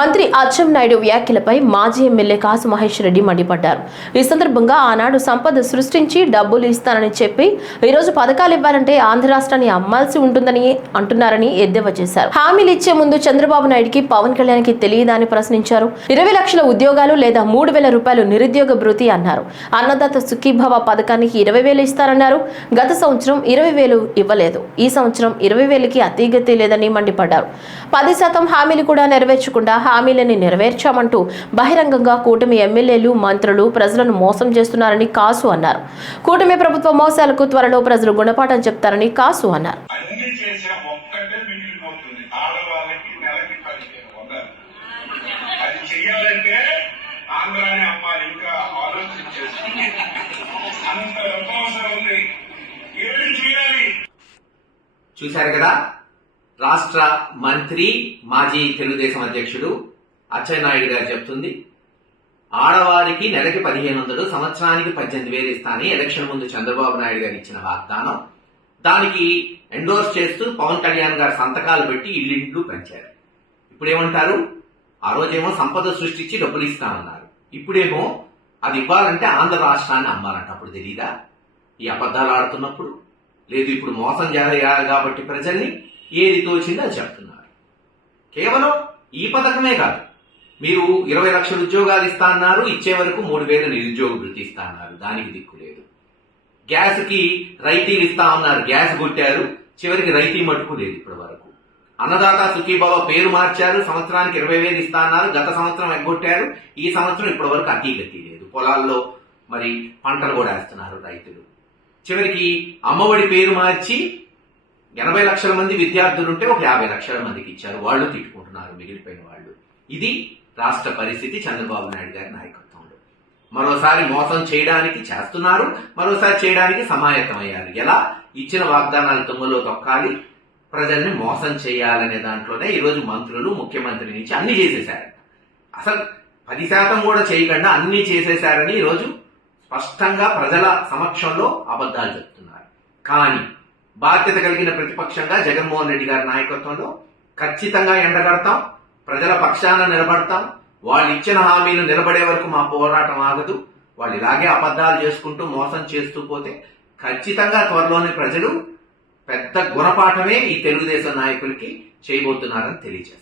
మంత్రి అచ్చెన్నాయుడు వ్యాఖ్యలపై మాజీ ఎమ్మెల్యే కాసు మహేష్ రెడ్డి మండిపడ్డారు. ఈ సందర్భంగా ఆనాడు సంపద సృష్టించి డబ్బులు ఇస్తానని చెప్పి ఈరోజు పథకాలు ఇవ్వాలంటే ఆంధ్ర రాష్ట్రాన్ని అమ్మాల్సి ఉంటుందని అంటున్నారని ఎద్దేవా చేశారు. హామీలు ఇచ్చే ముందు చంద్రబాబు నాయుడుకి పవన్ కళ్యాణ్కి తెలియదని ప్రశ్నించారు. 20 లక్షల ఉద్యోగాలు లేదా 3,000 రూపాయలు నిరుద్యోగ భృతి అన్నారు. అన్నదాత సుఖీభవ పథకానికి 20,000 ఇస్తారన్నారు. గత సంవత్సరం 20,000 ఇవ్వలేదు. ఈ సంవత్సరం 20,000కి అతిగతి లేదని మండిపడ్డారు. 10% హామీలు కూడా నెరవేర్చకుండా హామీలని నెరవేర్చామంటూ బహిరంగంగా కూటమి ఎమ్మెల్యేలు, మంత్రులు ప్రజలను మోసం చేస్తున్నారని కాసు అన్నారు. కూటమి ప్రభుత్వ మోసాలకు త్వరలో ప్రజలు గుణపాఠం చెప్తారని కాసు అన్నారు. చూశారు కదా, రాష్ట్ర మంత్రి మాజీ తెలుగుదేశం అధ్యక్షుడు అచ్చెన్నాయుడు గారు చెప్తుంది, ఆడవారికి నెలకి 1,500, సంవత్సరానికి 18,000 ఇస్తానని ఎలక్షన్ ముందు చంద్రబాబు నాయుడు గారు ఇచ్చిన వాగ్దానం. దానికి ఎండోర్స్ చేస్తూ పవన్ కళ్యాణ్ గారు సంతకాలు పెట్టి ఇల్లు పెంచారు. ఇప్పుడేమంటారు? ఆ రోజేమో సంపద సృష్టించి డబ్బులు ఇస్తానన్నారు. ఇప్పుడేమో అది ఇవ్వాలంటే ఆంధ్ర రాష్ట్రాన్ని అమ్మాలంట. అప్పుడు తెలీదా ఈ అబద్ధాలు ఆడుతున్నప్పుడు? లేదు, ఇప్పుడు మోసం చేయాలి కాబట్టి ప్రజల్ని ఏది తోచిందో చెప్తున్నారు. కేవలం ఈ పథకమే కాదు, మీరు 20 లక్షల ఉద్యోగాలు ఇస్తా అన్నారు, ఇచ్చే వరకు 3,000 నిరుద్యోగ భృతి ఇస్తా అన్నారు, దానికి దిక్కు లేదు. గ్యాస్ కి రైతీలు ఇస్తా ఉన్నారు, గ్యాస్ కొట్టారు, చివరికి రైతీ మటుకు లేదు ఇప్పటి వరకు. అన్నదాత సుఖీభవ పేరు మార్చారు, సంవత్సరానికి 20,000 ఇస్తా అన్నారు, గత సంవత్సరం ఎగ్గొట్టారు, ఈ సంవత్సరం ఇప్పటి వరకు అతీగతి లేదు. పొలాల్లో మరి పంటలు కూడా వేస్తున్నారు రైతులు. చివరికి అమ్మఒడి పేరు మార్చి 80 లక్షల మంది విద్యార్థులుంటే ఒక 50 లక్షల మందికి ఇచ్చారు, వాళ్ళు తిట్టుకుంటున్నారు మిగిలిపోయిన వాళ్ళు. ఇది రాష్ట్ర పరిస్థితి చంద్రబాబు నాయుడు గారి నాయకత్వంలో. మరోసారి మోసం చేయడానికి చేస్తున్నారు, మరోసారి చేయడానికి సమాయత్తమయ్యారు. ఎలా? ఇచ్చిన వాగ్దానాలు తుమ్మలో తొక్కాలి, ప్రజల్ని మోసం చేయాలనే దాంట్లోనే ఈరోజు మంత్రులు, ముఖ్యమంత్రి నుంచి అన్ని చేసేశారు. అసలు 10% కూడా చేయకుండా అన్ని చేసేశారని ఈరోజు స్పష్టంగా ప్రజల సమక్షంలో అబద్ధాలు చెప్తున్నారు. కానీ బాధ్యత కలిగిన ప్రతిపక్షంగా జగన్మోహన్ రెడ్డి గారి నాయకత్వంలో ఖచ్చితంగా ఎండగడతాం, ప్రజల పక్షాన నిలబడతాం. వాళ్ళు ఇచ్చిన హామీలు నిలబడే వరకు మా పోరాటం ఆగదు. వాళ్ళు ఇలాగే అబద్ధాలు చేసుకుంటూ మోసం చేస్తూ పోతే ఖచ్చితంగా త్వరలోనే ప్రజలు పెద్ద గుణపాఠమే ఈ తెలుగుదేశం నాయకులకి చేయబోతున్నారని తెలియజేస్తారు.